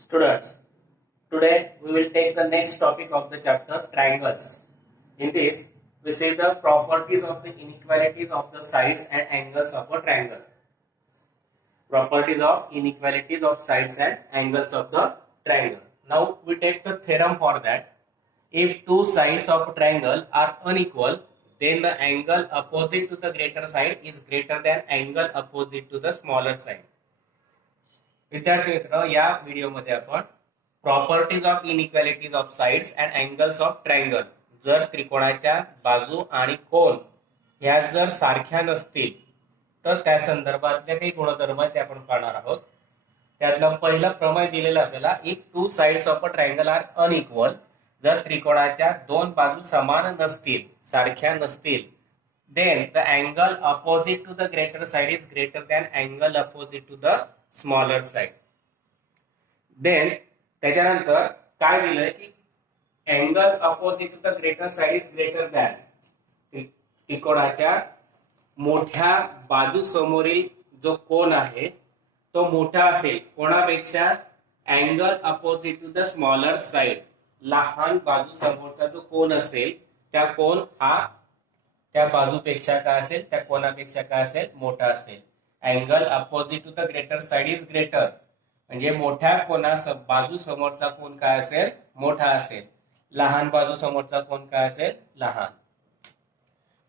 Students, today we will take the next topic of the chapter triangles. In this, we see the properties of the inequalities of the sides and angles of a triangle. Properties of inequalities of sides and angles of the triangle. Now we take the theorem for that. If two sides of a triangle are unequal, then the angle opposite to the greater side is greater than angle opposite to the smaller side. विद्यार्थी मित्र, या व्हिडिओमध्ये आपण properties of inequalities of sides and angles of triangle, जर त्रिकोणाच्या बाजू आणि कोन ह्या जर सारख्या नसतील तर त्या संदर्भातले काही गुणधर्म ते आपण पाहणार आहोत. त्यातला पहिला प्रमेय दिलेला आपल्याला, if two sides of a triangle are unequal, जर त्रिकोणाच्या दोन बाजू समान नसतील, सारख्या नसतील, then the angle opposite to the greater side is greater than angle opposite to the smaller side. Then त्याच्यानंतर काय दिलंय की angle opposite to the greater side is greater than, त्रिकोणाच्या मोठ्या बाजू समोरील जो कोन आहे तो मोठा असेल कोणापेक्षा, angle opposite to the smaller side, लहान बाजू समोरचा जो कोन असेल त्या कोन हा त्या बाजूपेक्षा काय असेल, त्या कोनापेक्षा काय असेल, मोठा असेल. Angle opposite to the greater side is greater, म्हणजे मोठ्या कोना बाजू समोरचा कोन काय असेल, मोठा असेल. लहान बाजू समोरचा कोन काय असेल, लहान.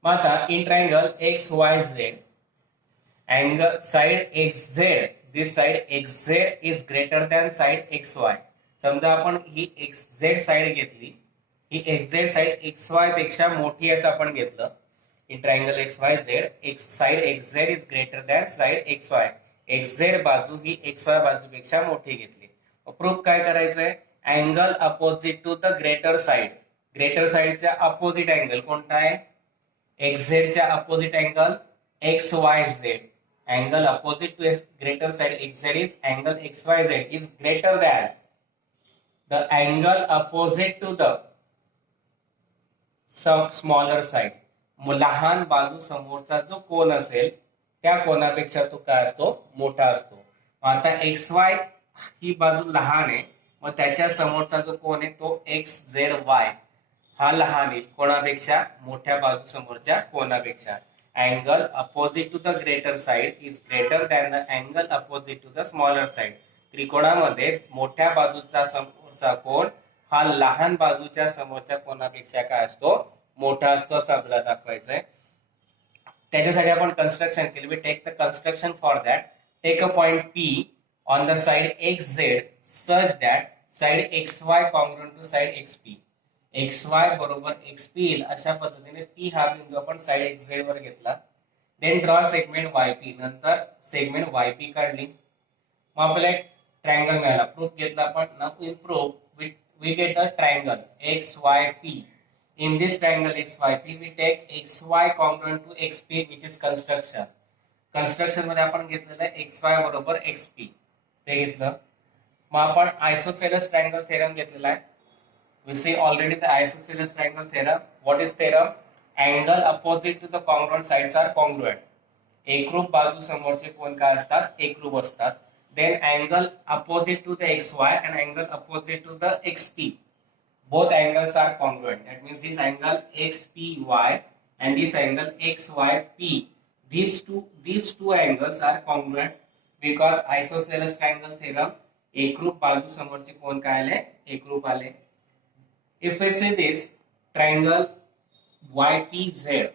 मग आता in triangle X Y Z, angle side X Z, this side X Z is greater than side X Y. समजा आपण ही एक्स झेड साइड घेतली, ही X Z side X Y पेक्षा मोठी असं आपण घेतलं. In triangle XYZ, side XZ is greater than side XY. XZ बाजू ही XY बाजूपेक्षा मोठी घेतली. प्रूफ काय करायचंय, angle opposite to the greater side, greater साइडच्या अपोजिट अँगल कोणता आहे, XZ च्या opposite angle XYZ. Angle opposite to greater side XZ is angle XYZ is greater than the angle opposite to the smaller side. लहान बाजू समोरचा जो कोन असेल त्या कोनापेक्षा तो काय असतो, मोठा असतो. आता एक्स वाय ही बाजू लहान आहे, मग त्याच्या समोरचा जो कोन आहे तो एक्स झेड वाय हा लहान आहे कोणापेक्षा, मोठ्या बाजू समोरच्या कोनापेक्षा. Angle opposite to the greater side is greater than the angle opposite to the smaller side. त्रिकोणामध्ये मोठ्या बाजूचा समोरचा कोन हा लहान बाजूच्या समोरच्या कोनापेक्षा काय असतो, मोठा असतो असं आपल्याला दाखवायचंय. त्याच्यासाठी आपण कन्स्ट्रक्शन केलं. We take the construction for that. Take a point P on the side X Z such that side X Y congruent to side X P. X Y बरोबर एक्स पी येईल अशा पद्धतीने पी हा बिंदू आपण side X Z वर घेतला. Then draw segment Y P, नंतर सेगमेंट वाय पी काढली. मग आपल्याला ट्रायंगल मिळाला. प्रूफ घेतला आपण. Now in proof we get a triangle X Y P. In this triangle XYP, we take XY congruent to XP, which is construction. Construction मध्ये आपण घेतलेलं आहे XY बरोबर XP ते घेतलं. मग आपण आयसोसेलेस ट्रायंगल थेरम घेतलेला आहे. We see already the isosceles triangle theorem. What is theorem? Angle opposite to the congruent sides are congruent. एकरूप बाजू समोरचे कोन काय असतात, एकरूप असतात. Then angle opposite to the XY and angle opposite to the XP, both angles are congruent. That means this angle XPY and this angle XYP, these two angles are congruent because isosceles triangle theorem, एकरूप बाजू समोरचे कोन काय आले, एकरूप आले. If we see this triangle YPZ,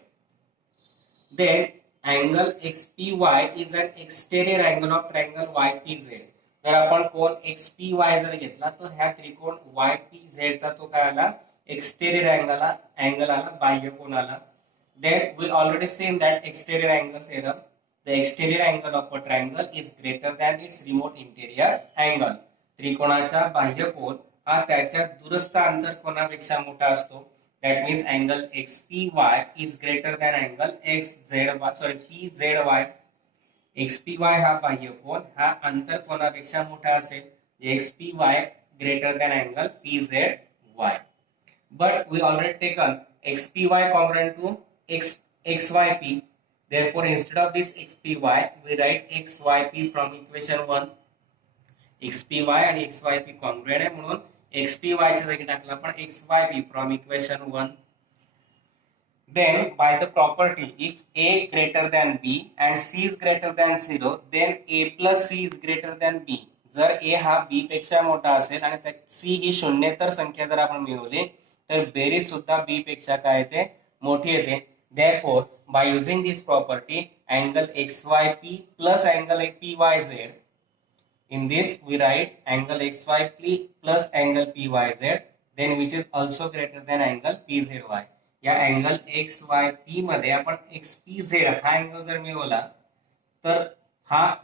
then angle XPY is an exterior angle of triangle YPZ. जर आपण कोन XPY जर घेतला तर ह्या त्रिकोण YPZ चा तो काय आला, एक्सटेरियर अँगल आला, बाह्य कोन आला. Then we already seen that exterior angle theorem, the exterior angle of a triangle is greater than its remote interior angle. त्रिकोणाचा बाह्य कोन हा त्याच्या दूरस्थ अंतर कोनापेक्षा मोठा असतो. That means angle XPY is greater than angle PZY. XPY हा बाह्य कोन हा अंतर कोनापेक्षा मोठा असेल, XPY greater than angle PZY. But we already taken XPY congruent to XYP. Therefore, instead of this XPY, we write XYP from equation 1. X P Y आणि x Y P congruent आहे म्हणून एक्स पी वाय च्या जागी टाकलं आपण x Y P from equation 1. Then by the property, if a greater than b and c is greater than 0, then a plus c is greater than b. जर a हा b पेक्षा मोठा असेल आणि c ही शून्येतर संख्या जर आपण मिळवली तर बेरीज सुद्धा b पेक्षा काय येते, मोठी येते. Therefore, by using this property, angle xyp plus angle pyz. In this we write angle xyp plus angle pyz, then which is also greater than angle pzy. या अँगल एक्स वाय पी मध्ये आपण x P Z हा angle जर मिळवला तर हा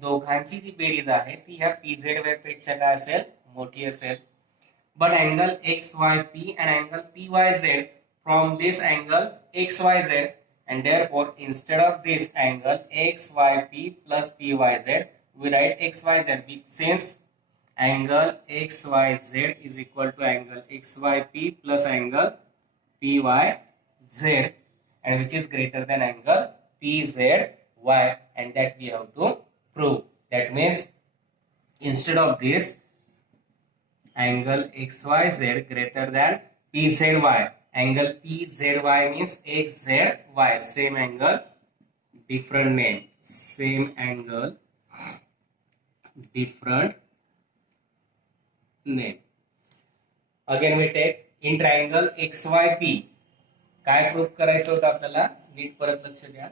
दोघांची जी बेरीज आहे ती ह्या पी झेड पेक्षा काय असेल, मोठी असेल. But angle x Y P and angle P Y Z from this angle x Y Z and therefore instead of this angle xyp plus pyz we write xyz since angle xyz is equal to angle xyp plus angle pyz and which is greater than angle pzy, and that we have to prove. That means instead of this angle xyz greater than pzy, angle pzy means xzy, same angle different name, same angle different name. Again we take in triangle xyp काय proof करायचं होतं आपल्याला, नीट परत लक्ष द्या.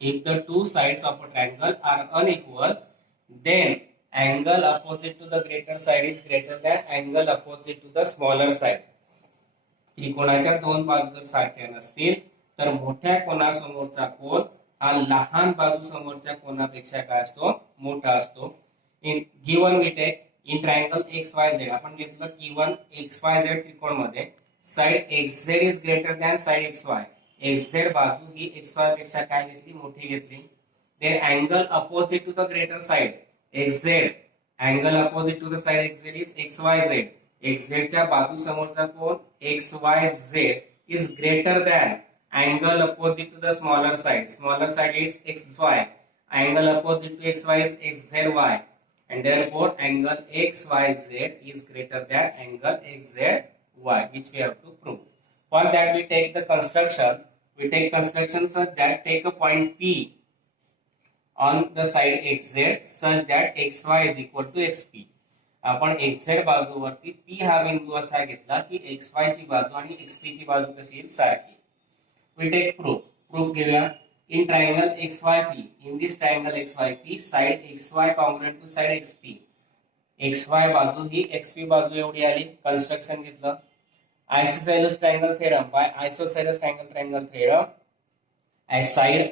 If the two sides of a triangle are unequal, then angle opposite to the greater side is greater than angle opposite to the smaller side. त्रिकोणाच्या दोन बाजू जर सारख्या नसतील तर मोठ्या कोणासमोरचा कोन हा लहान बाजू समोरच्या कोनापेक्षा काय असतो, मोठा असतो. In given we take in triangle XYZ आपण घेतलं गिवन XYZ त्रिकोण मध्ये side XZ is greater than side XY. XZ बाजू ही XY पेक्षा काय घेतली, मोठी घेतली. Then angle opposite to the greater side XZ, angle opposite to the side XZ is XYZ. XZ च्या बाजू समोरचा कोन XYZ is greater than angle opposite to the smaller side. Smaller side is XY. Angle opposite to XY is XZY. And therefore angle XYZ is greater than angle XZY, which we have to prove. For that we take the construction. We take construction such that take a point P on the side XZ such that XY is equal to XP. आपण XZ बाजूवरती P हा बिंदू असा घेतला की XY ची बाजू आणि XP ची बाजू कशी येईल, सारखी. We take proof. Proof घेऊया. In triangle XYP, in this triangle XYP, side XY congruent to side XP. XY बाजू ही XP बाजू एवढी आली. कंस्ट्रक्शन घेतलं. Isosceles triangle theorem. By isosceles triangle theorem, as side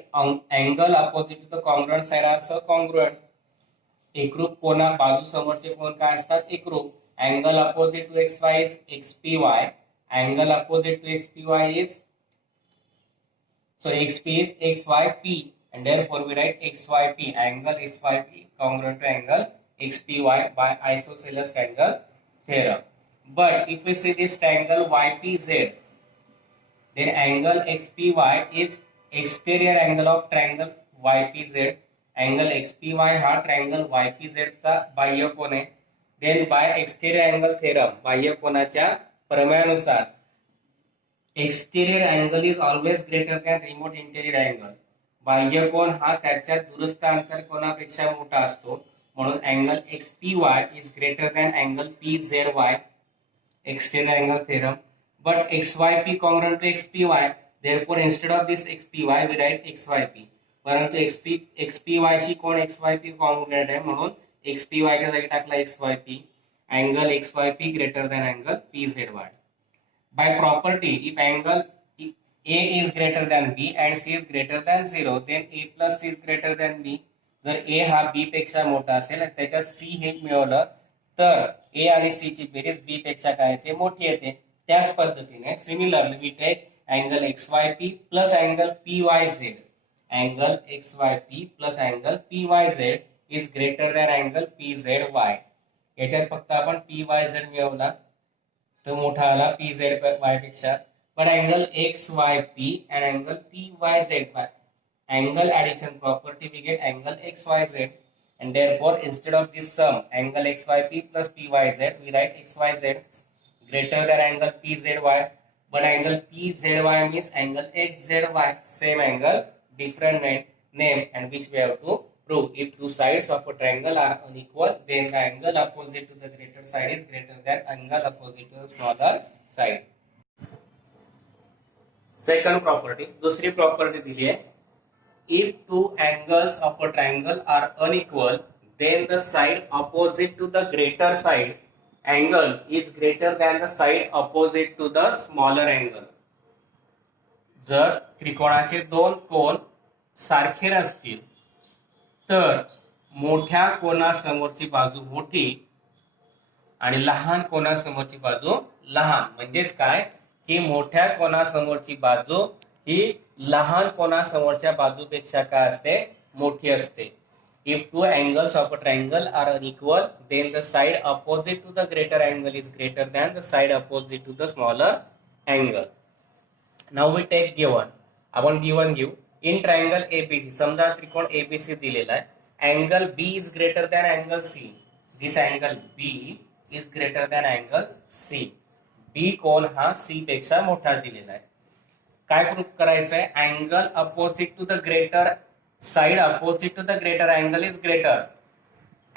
angle opposite to the congruent side are so congruent. एकरूप कोना बाजू समोरचे कोन काय असतात, एकरूप. Angle opposite to XY is XPY. Angle opposite to XPY is XP is XYP, and therefore we write XYP, angle XYP congruent to angle XPY by isosceles triangle theorem. But if we see this triangle YPZ, then angle XPY is exterior angle of triangle YPZ. Angle XPY हा triangle YPZ चा बाह्य कोन आहे. Then by exterior angle theorem, बाह्य कोनाच्या प्रमेयानुसार exterior angle is always greater than remote interior angle. बाह्य कोन हा त्याच्या दूरस्थ अंतर कोनापेक्षा मोठा असतो म्हणून angle XPY is greater than angle PZY, exterior angle theorem. But XYP congruent to XPY, therefore instead of this XPY we write XYP. परंतु XPY शी कोन XYP कॉन्ग्रुएंट आहे म्हणून XPY च्या जागी टाकला XYP. Angle XYP greater than angle PZY. By property, if angle A is greater than B and C is greater than 0, then A plus C is greater than B. जर A हा B पेक्षा मोठा असेल आणि त्याच्यात C हे मिळवलं तर A आणि C ची बेरीज B पेक्षा काय येते, मोठी येते. त्याच पद्धतीने similarly we take angle XYP plus angle PYZ. Angle XYP plus angle PYZ is greater than angle PZY. याच्यात फक्त आपण PYZ मिळवला तो मोठा आला PZY पेक्षा. पण angle XYP and angle PYZ angle addition property, we get angle XYZ, and therefore instead of this sum angle XYP plus PYZ, we write XYZ greater than angle PZY. But angle PZY means angle XZY, same angle, different name, and which we have to prove. If two sides of a triangle are unequal, then the angle opposite to the greater side is greater than angle opposite to the smaller side. Second property, दूसरी property दिली है, if two angles of a triangle are unequal, then the side opposite to the greater side angle is greater than the side opposite to the smaller angle. जर त्रिकोणाचे दोन कोन सारखे असतील तर मोठ्या कोनासमोरची बाजू मोठी आणि लहान कोनासमोरची बाजू लहान. म्हणजेच काय की मोठ्या कोनासमोरची बाजू ही लहान कोनासमोरच्या बाजूपेक्षा काय असते, मोठी असते. If two angles of a triangle are unequal, then the side opposite to the greater angle is greater than the side opposite to the smaller angle. Now we take given. आपण given घेऊ. In triangle ABC, समजा त्रिकोण ABC दिलेला आहे. Angle B is greater than angle C. This angle B is greater than angle C. B कोण हा C पेक्षा मोठा दिलेला आहे. काय प्रूफ करायचं आहे, angle opposite to the greater side opposite to the greater angle is greater.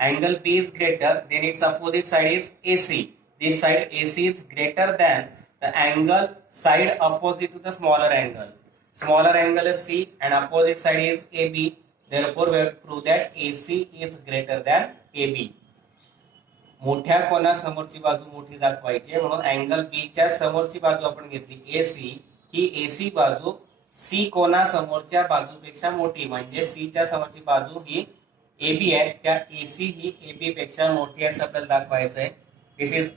Angle B is greater, then its opposite side is AC. This side AC is greater than the angle side opposite to the smaller angle. Smaller angle is C and opposite side is AB. Therefore, we have to prove that AC is greater than AB. मोठ्या कोनासमोरची बाजू मोठी दाखवायची म्हणून angle बी च्या समोरची बाजू आपण घेतली AC. ही AC बाजू सी कोना समोरच्या बाजूपेक्षा मोठी, म्हणजे सी च्या समोरची बाजू ही AB आहे, त्या AC ही AB पेक्षा मोठी असं आपल्याला दाखवायचं आहे. This is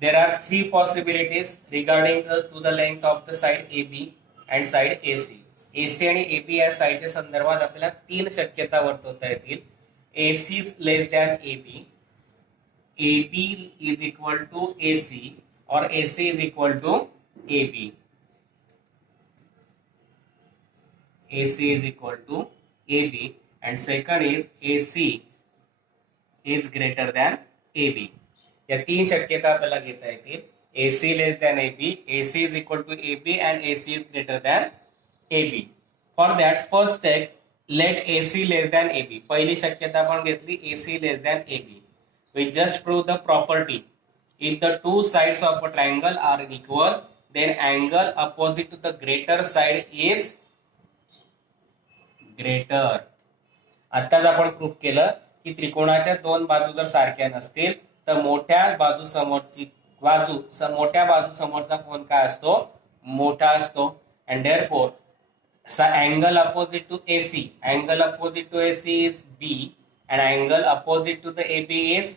there are three possibilities regarding to the length of the side AB and side AC. AC आणि AB या साइडच्या संदर्भात आपल्याला तीन शक्यता वर्तवता येतील. AC is less than AB, AB is equal to AC और AC is equal to AB. AC is equal to AB and second is AC is greater than AB. या तीन शक्यता आपल्याला घेता येतील. AC less than AB, AC is equal to AB and AC is greater than AB. For that first step, let AC less than AB. पहिली शक्यता आपण घेतली AC less than AB. We just prove the property. If the two sides of a triangle are equal, then angle opposite to the greater side is greater. आताच आपण proof केलं की त्रिकोणाच्या दोन बाजू जर सारख्या नसतील तर मोठ्या बाजू समोरचा कोन काय असतो, मोठा असतो. And therefore angle opposite to AC, angle opposite to AC is B and angle opposite to the AB is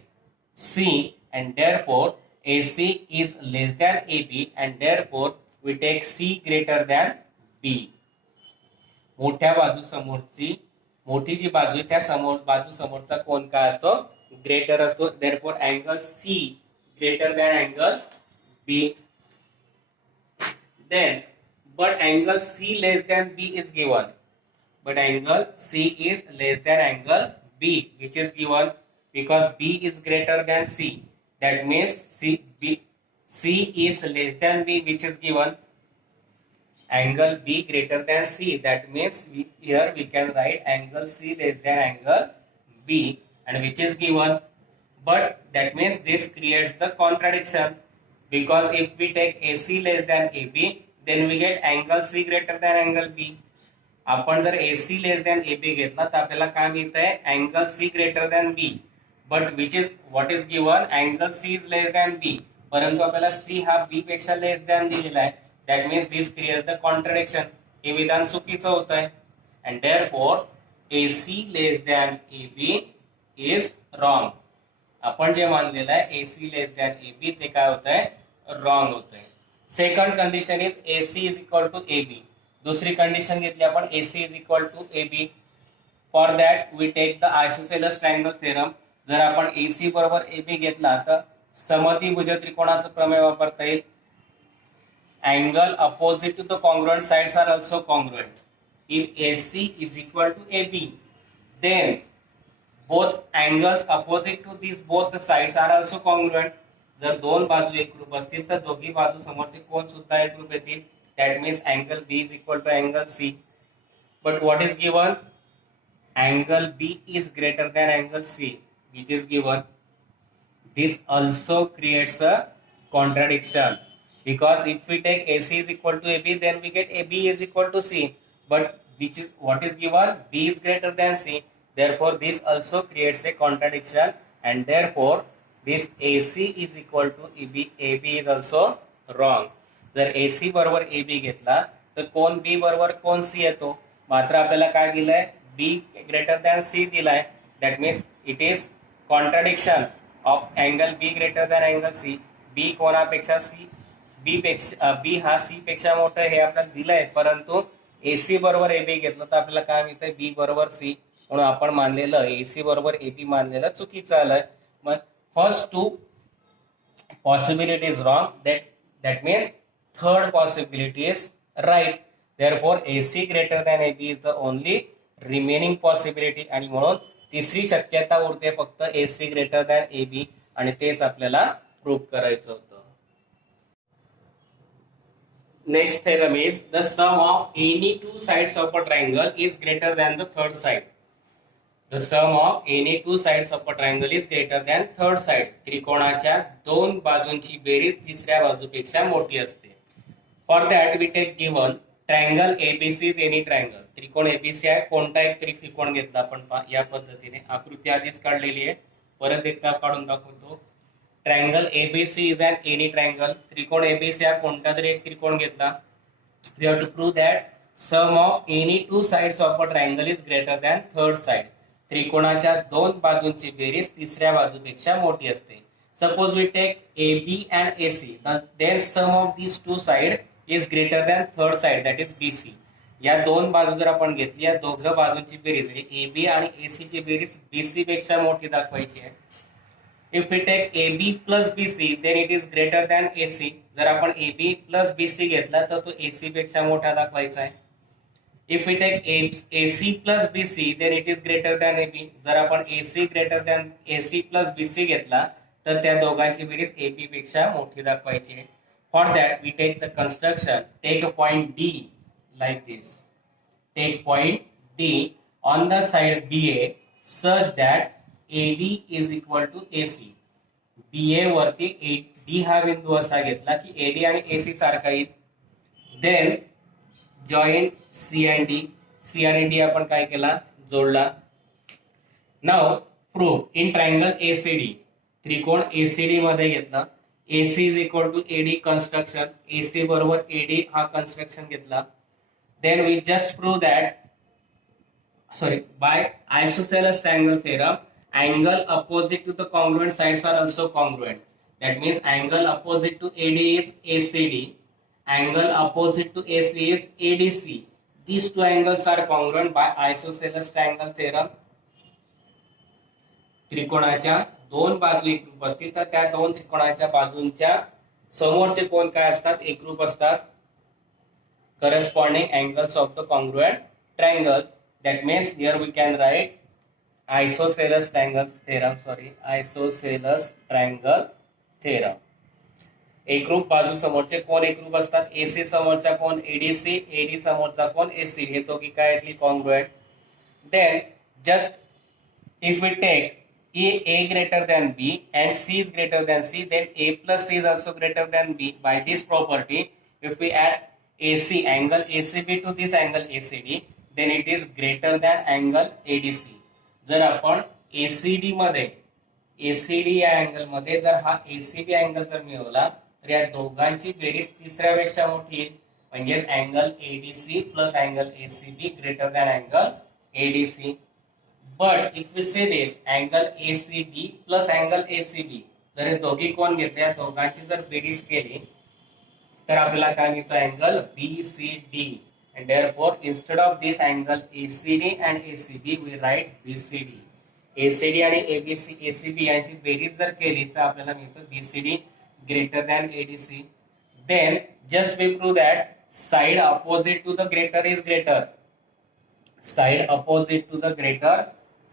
C, and therefore AC is less than AB and therefore we take C greater than B. मोठ्या बाजू समोरची मोठी जी बाजू त्या बाजू समोरचा कोन काय असतो, ग्रेटर असतो. Therefore angle C greater than angle B. Then but angle C less than B is given. But angle C is less than angle B, which is given because B is greater than C. That means C is less than B, which is given. Angle B greater than C, that means here we can write angle C less than angle B, and which is given. But that means this creates the contradiction, because if we take AC less than AB, then we get angle C greater than angle B. आपण जर AC less than AB घेतला तर आपल्याला काय मिळतंय, angle C greater than B. But which is what is given, angle C is less than B. परंतु आपल्याला C हा B पेक्षा less than दिलेला आहे. That means this creates the contradiction. हे विधान चुकीचं होत आहे. And therefore AC less than AB is wrong. आपण जे मानलेलं आहे AC less than AB ते काय होत आहे, wrong होत आहे. Second condition is AC is equal to AB. दुसरी कंडिशन घेतली आपण AC is equal to AB. For that we take the isosceles triangle theorem. जर आपण AC बरोबर AB घेतला तर समद्विभुज त्रिकोणाचं प्रमेय वापरता येईल. angle opposite to the congruent sides are also congruent. If AC is equal to AB, then both angles opposite to these both the sides are also congruent. जर दोन बाजू एकरूप असतील तर दोघी बाजू समोरचे कोण सुद्धा एकरूप येतील. That means angle B is equal to angle C. But what is given? Angle B is greater than angle C, which is given. This also creates a contradiction, because if we take AC is equal to AB, then we get AB is equal to C. But what is given? B is greater than C. Therefore, this also creates a contradiction, and therefore this AC is equal to AB is also wrong. जर AC बरोबर AB घेतला तर कोण B बरोबर कोण C येतो. मात्र आपल्याला काय दिलंय? B greater than C दिलाय. That means it is contradiction of angle B greater than angle C. B कोणापेक्षा B हा C पेक्षा मोठा हे आपल्याला दिलंय, परंतु AC बरोबर AB घेतलं तर आपल्याला काय मिळतंय? B बरोबर C. म्हणून आपण मानलेलं AC बरोबर AB मानलेलं चुकीचं आलंय. मग first two possibility is wrong. That means third possibility is right. Therefore AC greater than AB is the only remaining possibility, आणि म्हणून तिसरी शक्यता उरते फक्त AC greater than AB, आणि तेच आपल्याला प्रूव्ह करायचं होतं. Next theorem is the sum of any two sides of a triangle is greater than the third side. The sum of any two sides of a triangle is greater than third side. त्रिकोणाच्या दोन बाजूंची बेरीज तिसऱ्या बाजूपेक्षा मोठी असते. For that we take given triangle ABC is any triangle. त्रिकोण ABC आहे. कोणता एक तरी त्रिकोण घेतला आपण या पद्धतीने. आकृती आधीच काढलेली आहे, परत एकदा काढून दाखवतो. Triangle ABC is an any triangle. त्रिकोण ABC हा कोणता तरी एक त्रिकोण घेतला. We have to prove that sum of any two sides of a triangle is greater than third side. त्रिकोणाच्या दोन बाजूंची बेरीज तिसऱ्या बाजूपेक्षा मोठी असते. Suppose we take AB and AC, then sum of these two side is greater than third side, that is BC. या दोन बाजू जर आपण घेतली, या दोघं बाजूंची बेरीज म्हणजे AB आणि AC ची बेरीज BC पेक्षा मोठी दाखवायची आहे. If we take AB plus BC, then it is greater than AC. जर आपण AB plus BC घेतला तर तो AC पेक्षा मोठा दाखवायचा आहे. If we take AC plus BC, then it is greater than AB. जर आपण AC greater than AC plus BC घेतला तर त्या दोघांची बेरीज AB पेक्षा मोठी दाखवायची आहे. For that we take the construction, take a point D like this. Take point D on the side BA such that AD is equal to AC. BA वरती D हा बिंदू असा घेतला की AD आणि AC सारखा येईल. Then join C and D. C आणि D आपण काय केला? जोडला. Now prove in triangle ACD. त्रिकोण ACD मध्ये घेतला. AC is equal to AD construction. AC बरोबर AD हा construction घेतला. Then we just prove that, by isosceles triangle theorem, angle opposite to the congruent sides are also congruent. That means angle opposite to AD is ACD, angle opposite to AC is ADC. These two angles are congruent by isosceles triangle theorem. त्रिकोणाच्या दोन बाजू एकरूप असतील तर त्या दोन त्रिकोणाच्या बाजूंच्या समोरचे कोण काय असतात? एकरूप असतात. Corresponding angles of the congruent triangle. That means here we can write isosceles triangle theorem. Isosceles triangle theorem. एकरूप बाजू समोरचे कोण एकरूप असतात? AC समोरचा कोण ADC, AD समोरचा कोण AC. हे दोघी काय आहेत? Congruent. Then just if we take A greater than B and C is greater than C, then A plus C is also greater than B. By this property, if we add AC angle ACB to this angle ACD, then it is greater than angle ADC. जर आपण ACD मध्ये ACD या angle मध्ये जर हा ACB angle जर मिळवला तर या दोघांची बेरीज तिसऱ्यापेक्षा मोठी येईल. म्हणजेच angle ADC plus angle ACB greater than angle ADC. But if we say this, angle ACD plus angle ACB, जर हे दोघी कोण घेतले, या दोघांची जर बेरीज केली तर आपल्याला काय मिळतो? Angle BCD. And therefore, instead of this angle ACD and ACB, we write BCD. ACD आणि ACB यांची बेरीज जर केली तर आपल्याला मिळतो BCD greater than ADC. then just we prove that side opposite to the greater is greater. Side opposite to the greater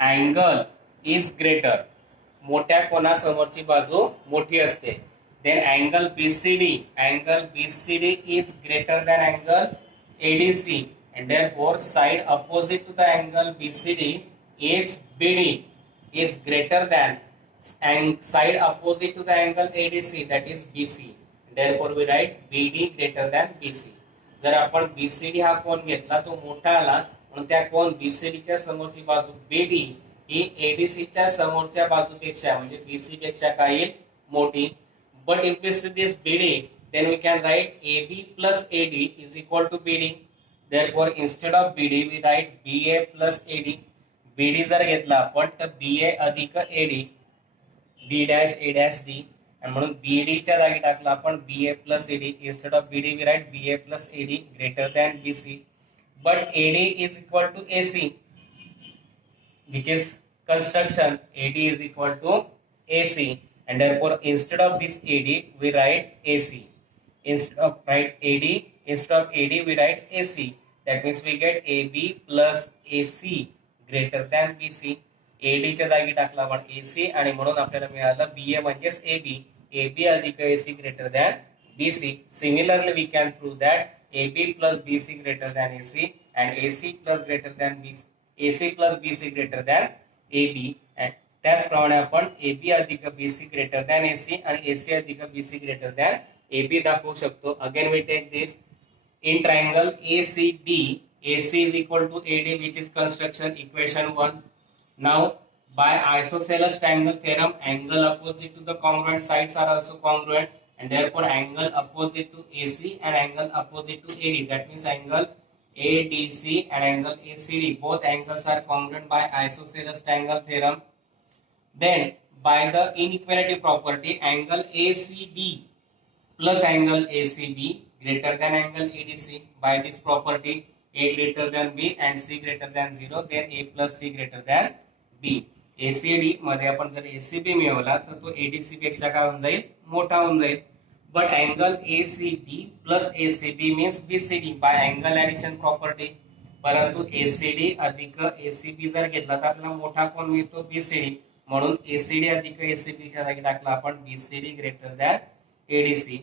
angle is greater. मोठ्या कोनासमोरची बाजू मोठी असते. Then angle BCD is greater than angle ADC, and therefore side opposite to the angle BCD is BD is greater than and side opposite to the angle ADC, that is BC. Therefore we write BD greater than BC. जर आपण BCD हा कोन घेतला तो मोठा आला म्हणून त्या कोन BCD च्या समोरची बाजू BD ही ADC च्या समोरच्या बाजूपेक्षा म्हणजे BC पेक्षा काही मोठी. But if we see this BD, then we can write AB plus AD is equal to BD. Therefore instead of BD we write BA plus AD. BD जर घेतला आपण तर BA अधिक AD B dash A dash D, आणि म्हणून BD च्या जागी टाकला आपण BA plus AD. Instead of BD we write BA plus AD greater than BC. But AD is equal to AC, which is construction. AD is equal to AC, and therefore instead of this AD we write AC. Instead of AD we write AC. That means we get AB plus AC greater than BC. AD च्या जागी टाकला आपण AC आणि म्हणून आपल्याला मिळालं BA म्हणजेच AB. AB अधिक AC greater than BC. Similarly we can prove that AB plus BC greater than AC and AC plus BC greater than AB. And त्याचप्रमाणे आपण AB अधिक BC greater than AC आणि AC अधिक BC greater than AB दाखवू शकतो. Again we take this in triangle ACD. AC is equal to AD, which is construction equation 1. Now by isosceles triangle theorem, angle opposite to the congruent sides are also congruent, and therefore angle opposite to AC and angle opposite to AD, that means angle ADC and angle ACD, both angles are congruent by isosceles triangle theorem. Then by the inequality property, angle ACD plus angle ACB greater than angle ADC. By this property, A greater than B and C greater than 0, then A plus C greater than B. ACD मध्ये आपण जर ACB मिळवला तर तो ADC पेक्षा काय होऊन जाईल, मोठा होऊन जाईल. But angle ACD plus ACB means BCD by angle addition property. परंतु ACD अधिक ACB जर घेतला तर आपल्याला मोठा कोण मिळतो BCD, म्हणून ACD अधिक ACB च्या जागी टाकला आपण BCD greater than ADC.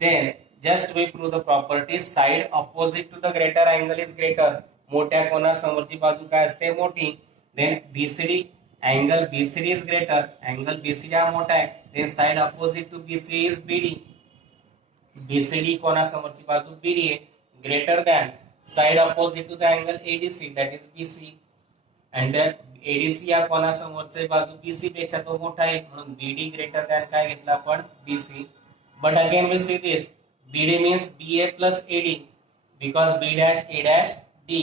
Then just we prove the property side opposite to the greater angle is greater. मोठ्या कोनासमोरची बाजू काय असते, मोठी. Then BCD angle BCD is greater. Angle BCD हा मोठा आहे. Then side opposite to BC is BD. BCD कोनासमोरची बाजू BD आहे, greater than side opposite to the angle ADC, that is BC. And then ADC या कोनासमोरची बाजू BC पेक्षा तो मोठा आहे म्हणून BD greater than काय घेतला आपण BC. But again we see this BD means BA plus AD because B dash A dash D.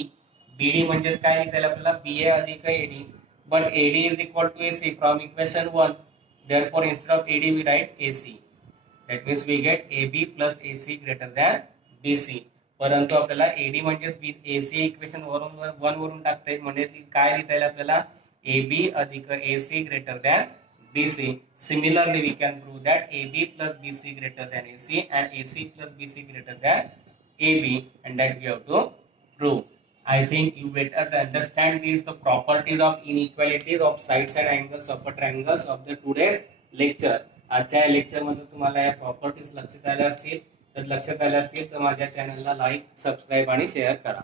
BD म्हणजेच काय लिहिता येईल आपल्याला BA अधिक AD. But AD is equal to AC from equation 1. Therefore instead of AD we write AC. That means we get AB plus AC greater than BC. परंतु आपल्याला AD म्हणजेच AC equation वरून 1 वरून टाकता येईल, म्हणजे काय लिहिता येईल आपल्याला AB अधिक AC greater than BC. Similarly we can prove that AB plus BC greater than AC and AC plus BC greater than AB, and that we have to prove. I think you better understand these the properties of inequalities of sides and angles of the triangles of the today's lecture. आजच्या lecture मध्ये तुम्हाला या properties लक्षात आल्या असतील तर माझ्या चॅनलला लाईक, सबस्क्राईब आणि शेअर करा.